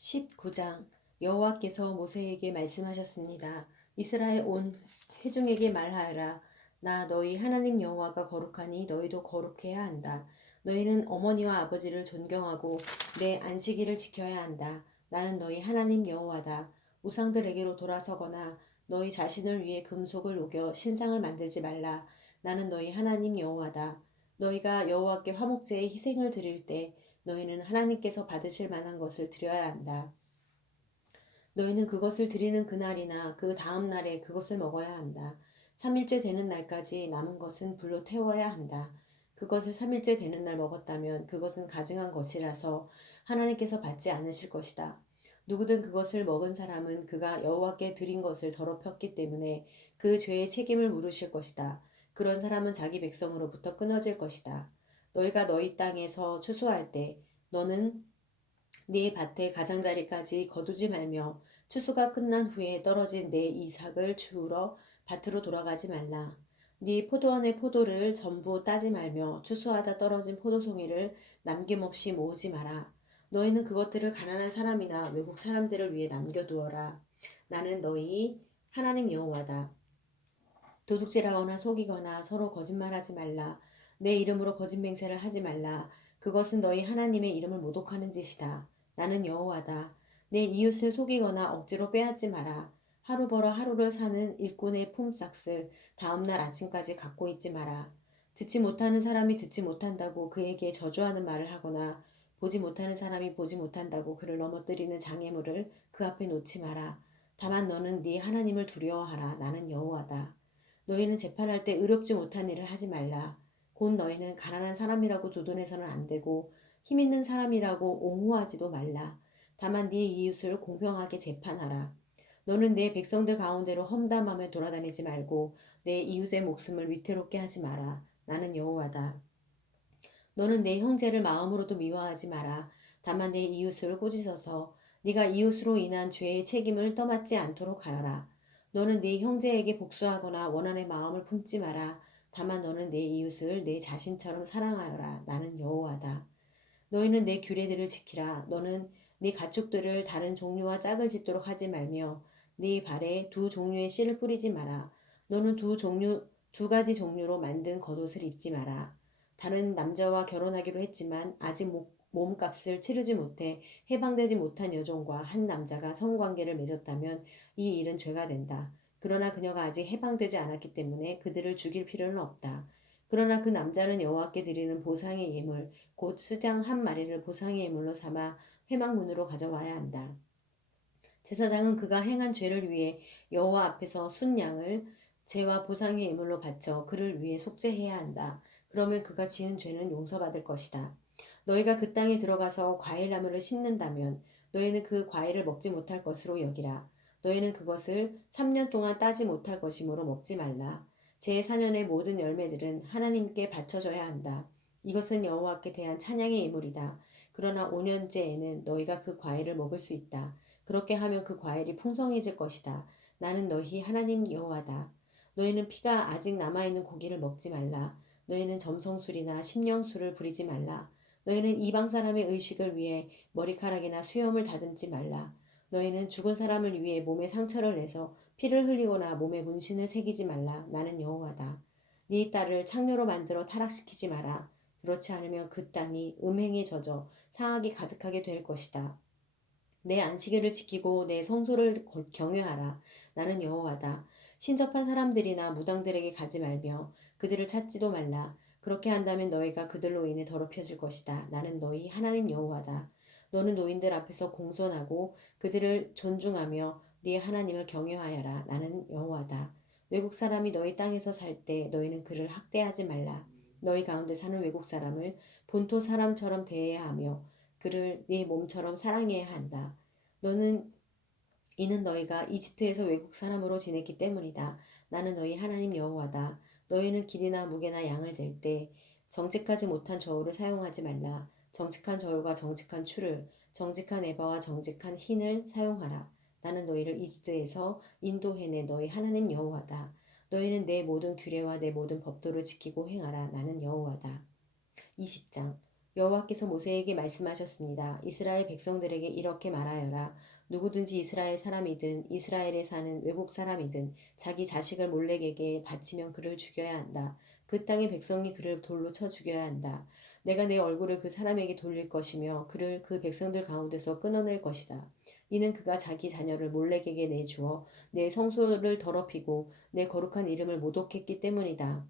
19장 여호와께서 모세에게 말씀하셨습니다. 이스라엘 온 회중에게 말하여라. 나 너희 하나님 여호와가 거룩하니 너희도 거룩해야 한다. 너희는 어머니와 아버지를 존경하고 내 안식일을 지켜야 한다. 나는 너희 하나님 여호와다. 우상들에게로 돌아서거나 너희 자신을 위해 금속을 녹여 신상을 만들지 말라. 나는 너희 하나님 여호와다. 너희가 여호와께 화목제의 희생을 드릴 때 너희는 하나님께서 받으실 만한 것을 드려야 한다. 너희는 그것을 드리는 그날이나 그 다음 날에 그것을 먹어야 한다. 3일째 되는 날까지 남은 것은 불로 태워야 한다. 그것을 3일째 되는 날 먹었다면 그것은 가증한 것이라서 하나님께서 받지 않으실 것이다. 누구든 그것을 먹은 사람은 그가 여호와께 드린 것을 더럽혔기 때문에 그 죄의 책임을 물으실 것이다. 그런 사람은 자기 백성으로부터 끊어질 것이다. 너희가 너희 땅에서 추수할 때 너는 네 밭의 가장자리까지 거두지 말며 추수가 끝난 후에 떨어진 내 이삭을 주우러 밭으로 돌아가지 말라. 네 포도원의 포도를 전부 따지 말며 추수하다 떨어진 포도송이를 남김없이 모으지 마라. 너희는 그것들을 가난한 사람이나 외국 사람들을 위해 남겨두어라. 나는 너희 하나님 여호와다. 도둑질하거나 속이거나 서로 거짓말하지 말라. 내 이름으로 거짓 맹세를 하지 말라. 그것은 너희 하나님의 이름을 모독하는 짓이다. 나는 여호와다. 내 이웃을 속이거나 억지로 빼앗지 마라. 하루 벌어 하루를 사는 일꾼의 품삯을 다음날 아침까지 갖고 있지 마라. 듣지 못하는 사람이 듣지 못한다고 그에게 저주하는 말을 하거나 보지 못하는 사람이 보지 못한다고 그를 넘어뜨리는 장애물을 그 앞에 놓지 마라. 다만 너는 네 하나님을 두려워하라. 나는 여호와다. 너희는 재판할 때 의롭지 못한 일을 하지 말라. 곧 너희는 가난한 사람이라고 두둔해서는 안 되고 힘 있는 사람이라고 옹호하지도 말라. 다만 네 이웃을 공평하게 재판하라. 너는 내 백성들 가운데로 험담하며 돌아다니지 말고 내 이웃의 목숨을 위태롭게 하지 마라. 나는 여호와다. 너는 내 형제를 마음으로도 미워하지 마라. 다만 내 이웃을 꾸짖어서 네가 이웃으로 인한 죄의 책임을 떠맡지 않도록 하여라. 너는 네 형제에게 복수하거나 원한의 마음을 품지 마라. 다만 너는 내 이웃을 내 자신처럼 사랑하여라. 나는 여호와다. 너희는 내 규례들을 지키라. 너는 네 가축들을 다른 종류와 짝을 짓도록 하지 말며 네 발에 두 종류의 씨를 뿌리지 마라. 너는 두 가지 종류로 만든 겉옷을 입지 마라. 다른 남자와 결혼하기로 했지만 아직 몸값을 치르지 못해 해방되지 못한 여종과 한 남자가 성관계를 맺었다면 이 일은 죄가 된다. 그러나 그녀가 아직 해방되지 않았기 때문에 그들을 죽일 필요는 없다. 그러나 그 남자는 여호와께 드리는 보상의 예물 곧 수장 한 마리를 보상의 예물로 삼아 회막문으로 가져와야 한다. 제사장은 그가 행한 죄를 위해 여호와 앞에서 순 양을 죄와 보상의 예물로 바쳐 그를 위해 속죄해야 한다. 그러면 그가 지은 죄는 용서받을 것이다. 너희가 그 땅에 들어가서 과일나무를 심는다면 너희는 그 과일을 먹지 못할 것으로 여기라. 너희는 그것을 3년 동안 따지 못할 것이므로 먹지 말라. 제4년의 모든 열매들은 하나님께 바쳐져야 한다. 이것은 여호와께 대한 찬양의 예물이다. 그러나 5년째에는 너희가 그 과일을 먹을 수 있다. 그렇게 하면 그 과일이 풍성해질 것이다. 나는 너희 하나님 여호와다. 너희는 피가 아직 남아있는 고기를 먹지 말라. 너희는 점성술이나 심령술을 부리지 말라. 너희는 이방 사람의 의식을 위해 머리카락이나 수염을 다듬지 말라. 너희는 죽은 사람을 위해 몸에 상처를 내서 피를 흘리거나 몸에 문신을 새기지 말라. 나는 여호와다. 네 딸을 창녀로 만들어 타락시키지 마라. 그렇지 않으면 그 땅이 음행에 젖어 상악이 가득하게 될 것이다. 내 안식일을 지키고 내 성소를 경외하라. 나는 여호와다. 신접한 사람들이나 무당들에게 가지 말며 그들을 찾지도 말라. 그렇게 한다면 너희가 그들로 인해 더럽혀질 것이다. 나는 너희 하나님 여호와다. 너는 노인들 앞에서 공손하고 그들을 존중하며 네 하나님을 경외하여라. 나는 여호와다. 외국 사람이 너희 땅에서 살 때 너희는 그를 학대하지 말라. 너희 가운데 사는 외국 사람을 본토 사람처럼 대해야 하며 그를 네 몸처럼 사랑해야 한다. 너는 이는 너희가 이집트에서 외국 사람으로 지냈기 때문이다. 나는 너희 하나님 여호와다. 너희는 길이나 무게나 양을 잴 때 정직하지 못한 저울을 사용하지 말라. 정직한 저울과 정직한 추를, 정직한 에바와 정직한 흰을 사용하라. 나는 너희를 이집트에서 인도해내 너희 하나님 여호와다. 너희는 내 모든 규례와 내 모든 법도를 지키고 행하라. 나는 여호와다. 20장 여호와께서 모세에게 말씀하셨습니다. 이스라엘 백성들에게 이렇게 말하여라. 누구든지 이스라엘 사람이든 이스라엘에 사는 외국 사람이든 자기 자식을 몰렉에게 바치면 그를 죽여야 한다. 그 땅의 백성이 그를 돌로 쳐 죽여야 한다. 내가 내 얼굴을 그 사람에게 돌릴 것이며 그를 그 백성들 가운데서 끊어낼 것이다. 이는 그가 자기 자녀를 몰렉에게 내주어 내 성소를 더럽히고 내 거룩한 이름을 모독했기 때문이다.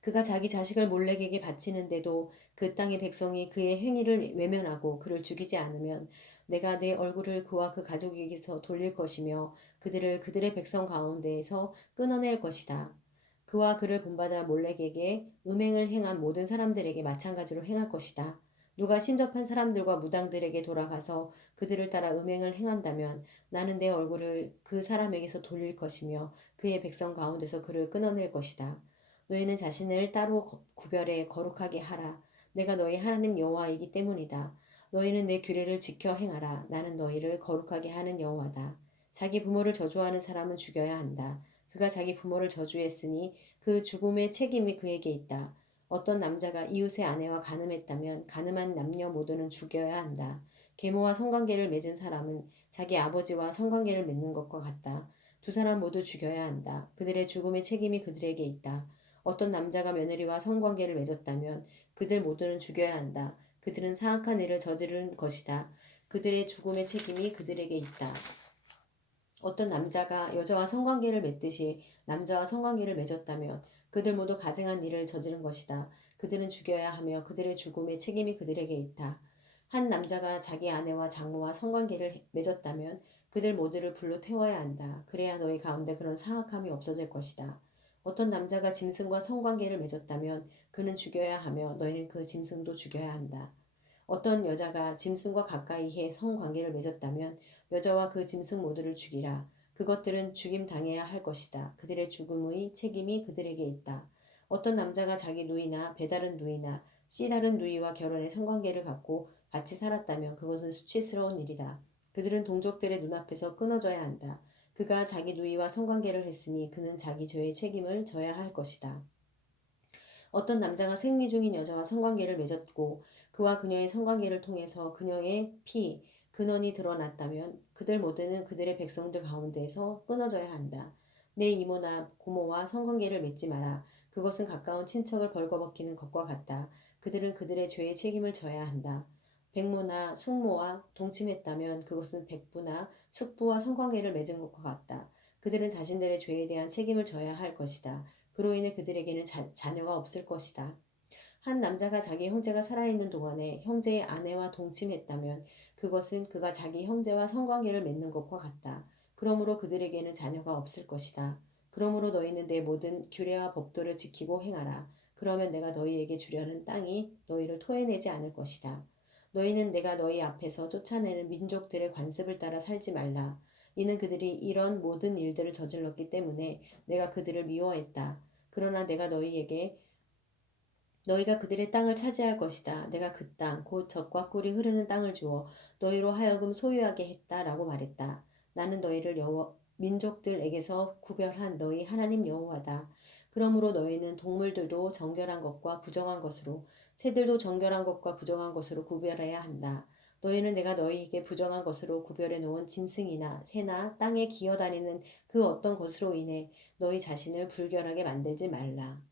그가 자기 자식을 몰렉에게 바치는데도 그 땅의 백성이 그의 행위를 외면하고 그를 죽이지 않으면 내가 내 얼굴을 그와 그 가족에게서 돌릴 것이며 그들을 그들의 백성 가운데에서 끊어낼 것이다. 그와 그를 본받아 몰렉에게 음행을 행한 모든 사람들에게 마찬가지로 행할 것이다. 누가 신접한 사람들과 무당들에게 돌아가서 그들을 따라 음행을 행한다면 나는 내 얼굴을 그 사람에게서 돌릴 것이며 그의 백성 가운데서 그를 끊어낼 것이다. 너희는 자신을 따로 구별해 거룩하게 하라. 내가 너희 하나님 여호와이기 때문이다. 너희는 내 규례를 지켜 행하라. 나는 너희를 거룩하게 하는 여호와다. 자기 부모를 저주하는 사람은 죽여야 한다. 그가 자기 부모를 저주했으니 그 죽음의 책임이 그에게 있다. 어떤 남자가 이웃의 아내와 간음했다면 간음한 남녀 모두는 죽여야 한다. 계모와 성관계를 맺은 사람은 자기 아버지와 성관계를 맺는 것과 같다. 두 사람 모두 죽여야 한다. 그들의 죽음의 책임이 그들에게 있다. 어떤 남자가 며느리와 성관계를 맺었다면 그들 모두는 죽여야 한다. 그들은 사악한 일을 저지른 것이다. 그들의 죽음의 책임이 그들에게 있다. 어떤 남자가 여자와 성관계를 맺듯이 남자와 성관계를 맺었다면 그들 모두 가증한 일을 저지른 것이다. 그들은 죽여야 하며 그들의 죽음의 책임이 그들에게 있다. 한 남자가 자기 아내와 장모와 성관계를 맺었다면 그들 모두를 불로 태워야 한다. 그래야 너희 가운데 그런 사악함이 없어질 것이다. 어떤 남자가 짐승과 성관계를 맺었다면 그는 죽여야 하며 너희는 그 짐승도 죽여야 한다. 어떤 여자가 짐승과 가까이 해 성관계를 맺었다면 여자와 그 짐승 모두를 죽이라. 그것들은 죽임 당해야 할 것이다. 그들의 죽음의 책임이 그들에게 있다. 어떤 남자가 자기 누이나 배다른 누이나 씨 다른 누이와 결혼해 성관계를 갖고 같이 살았다면 그것은 수치스러운 일이다. 그들은 동족들의 눈앞에서 끊어져야 한다. 그가 자기 누이와 성관계를 했으니 그는 자기 죄의 책임을 져야 할 것이다. 어떤 남자가 생리 중인 여자와 성관계를 맺었고 그와 그녀의 성관계를 통해서 그녀의 피, 근원이 드러났다면 그들 모두는 그들의 백성들 가운데에서 끊어져야 한다. 내 이모나 고모와 성관계를 맺지 마라. 그것은 가까운 친척을 벌거벗기는 것과 같다. 그들은 그들의 죄의 책임을 져야 한다. 백모나 숙모와 동침했다면 그것은 백부나 숙부와 성관계를 맺은 것과 같다. 그들은 자신들의 죄에 대한 책임을 져야 할 것이다. 그로 인해 그들에게는 자녀가 없을 것이다. 한 남자가 자기 형제가 살아있는 동안에 형제의 아내와 동침했다면 그것은 그가 자기 형제와 성관계를 맺는 것과 같다. 그러므로 그들에게는 자녀가 없을 것이다. 그러므로 너희는 내 모든 규례와 법도를 지키고 행하라. 그러면 내가 너희에게 주려는 땅이 너희를 토해내지 않을 것이다. 너희는 내가 너희 앞에서 쫓아내는 민족들의 관습을 따라 살지 말라. 이는 그들이 이런 모든 일들을 저질렀기 때문에 내가 그들을 미워했다. 그러나 내가 너희에게 너희가 그들의 땅을 차지할 것이다. 내가 그 땅, 곧 젖과 꿀이 흐르는 땅을 주어 너희로 하여금 소유하게 했다라고 말했다. 나는 너희를 민족들에게서 구별한 너희 하나님 여호와다. 그러므로 너희는 동물들도 정결한 것과 부정한 것으로, 새들도 정결한 것과 부정한 것으로 구별해야 한다. 너희는 내가 너희에게 부정한 것으로 구별해 놓은 짐승이나 새나 땅에 기어다니는 그 어떤 것으로 인해 너희 자신을 불결하게 만들지 말라.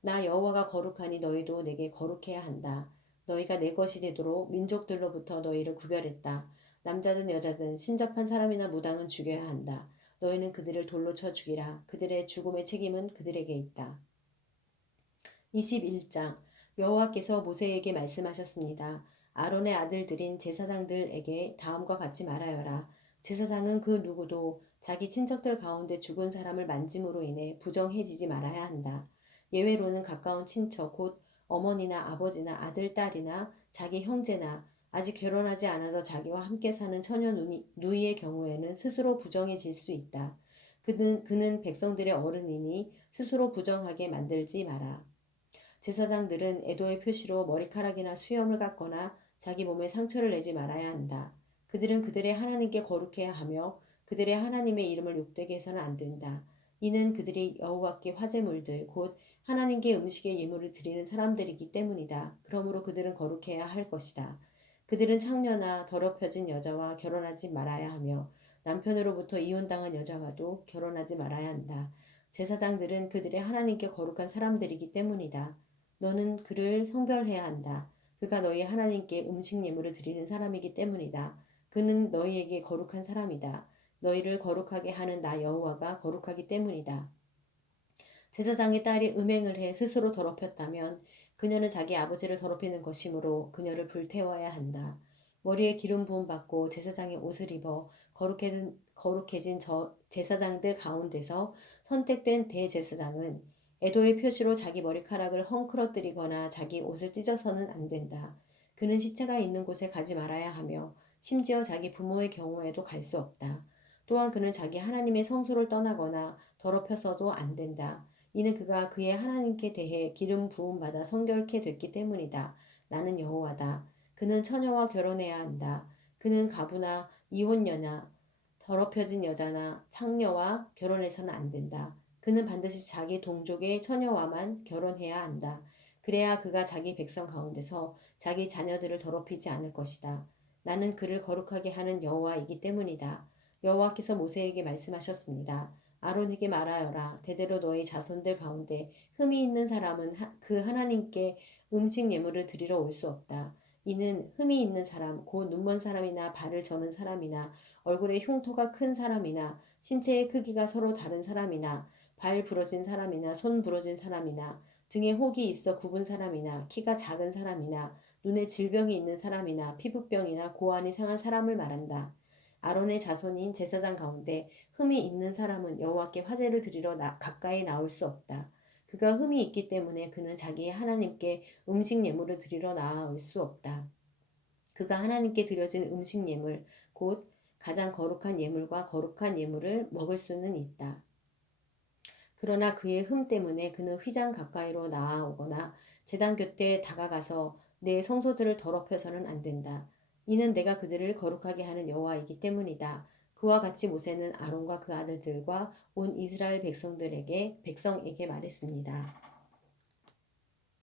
나 여호와가 거룩하니 너희도 내게 거룩해야 한다. 너희가 내 것이 되도록 민족들로부터 너희를 구별했다. 남자든 여자든 신접한 사람이나 무당은 죽여야 한다. 너희는 그들을 돌로 쳐 죽이라. 그들의 죽음의 책임은 그들에게 있다. 21장 여호와께서 모세에게 말씀하셨습니다. 아론의 아들들인 제사장들에게 다음과 같이 말하여라. 제사장은 그 누구도 자기 친척들 가운데 죽은 사람을 만짐으로 인해 부정해지지 말아야 한다. 예외로는 가까운 친척 곧 어머니나 아버지나 아들, 딸이나 자기 형제나 아직 결혼하지 않아서 자기와 함께 사는 처녀 누이의 경우에는 스스로 부정해질 수 있다. 그는 백성들의 어른이니 스스로 부정하게 만들지 마라. 제사장들은 애도의 표시로 머리카락이나 수염을 깎거나 자기 몸에 상처를 내지 말아야 한다. 그들은 그들의 하나님께 거룩해야 하며 그들의 하나님의 이름을 욕되게 해서는 안 된다. 이는 그들이 여호와께 화제물들 곧 하나님께 음식의 예물을 드리는 사람들이기 때문이다. 그러므로 그들은 거룩해야 할 것이다. 그들은 창녀나 더럽혀진 여자와 결혼하지 말아야 하며 남편으로부터 이혼당한 여자와도 결혼하지 말아야 한다. 제사장들은 그들의 하나님께 거룩한 사람들이기 때문이다. 너는 그를 성별해야 한다. 그가 너희 하나님께 음식 예물을 드리는 사람이기 때문이다. 그는 너희에게 거룩한 사람이다. 너희를 거룩하게 하는 나 여호와가 거룩하기 때문이다. 제사장의 딸이 음행을 해 스스로 더럽혔다면 그녀는 자기 아버지를 더럽히는 것이므로 그녀를 불태워야 한다. 머리에 기름 부음 받고 제사장의 옷을 입어 거룩해진 제사장들 가운데서 선택된 대제사장은 애도의 표시로 자기 머리카락을 헝클어뜨리거나 자기 옷을 찢어서는 안 된다. 그는 시체가 있는 곳에 가지 말아야 하며 심지어 자기 부모의 경우에도 갈 수 없다. 또한 그는 자기 하나님의 성소를 떠나거나 더럽혀서도 안 된다. 이는 그가 그의 하나님께 대해 기름 부음 받아 성결케 됐기 때문이다. 나는 여호와다. 그는 처녀와 결혼해야 한다. 그는 가부나 이혼녀나 더럽혀진 여자나 창녀와 결혼해서는 안 된다. 그는 반드시 자기 동족의 처녀와만 결혼해야 한다. 그래야 그가 자기 백성 가운데서 자기 자녀들을 더럽히지 않을 것이다. 나는 그를 거룩하게 하는 여호와이기 때문이다. 여호와께서 모세에게 말씀하셨습니다. 아론에게 말하여라. 대대로 너희 자손들 가운데 흠이 있는 사람은 그 하나님께 음식 예물을 드리러 올 수 없다. 이는 흠이 있는 사람, 곧 눈먼 사람이나 발을 저는 사람이나 얼굴에 흉터가 큰 사람이나 신체의 크기가 서로 다른 사람이나 발 부러진 사람이나 손 부러진 사람이나 등에 혹이 있어 굽은 사람이나 키가 작은 사람이나 눈에 질병이 있는 사람이나 피부병이나 고환이 상한 사람을 말한다. 아론의 자손인 제사장 가운데 흠이 있는 사람은 여호와께 화제를 드리러 가까이 나올 수 없다. 그가 흠이 있기 때문에 그는 자기의 하나님께 음식 예물을 드리러 나아올 수 없다. 그가 하나님께 드려진 음식 예물, 곧 가장 거룩한 예물과 거룩한 예물을 먹을 수는 있다. 그러나 그의 흠 때문에 그는 휘장 가까이로 나아오거나 제단 곁에 다가가서 내 성소들을 더럽혀서는 안 된다. 이는 내가 그들을 거룩하게 하는 여호와이기 때문이다. 그와 같이 모세는 아론과 그 아들들과 온 이스라엘 백성에게 말했습니다.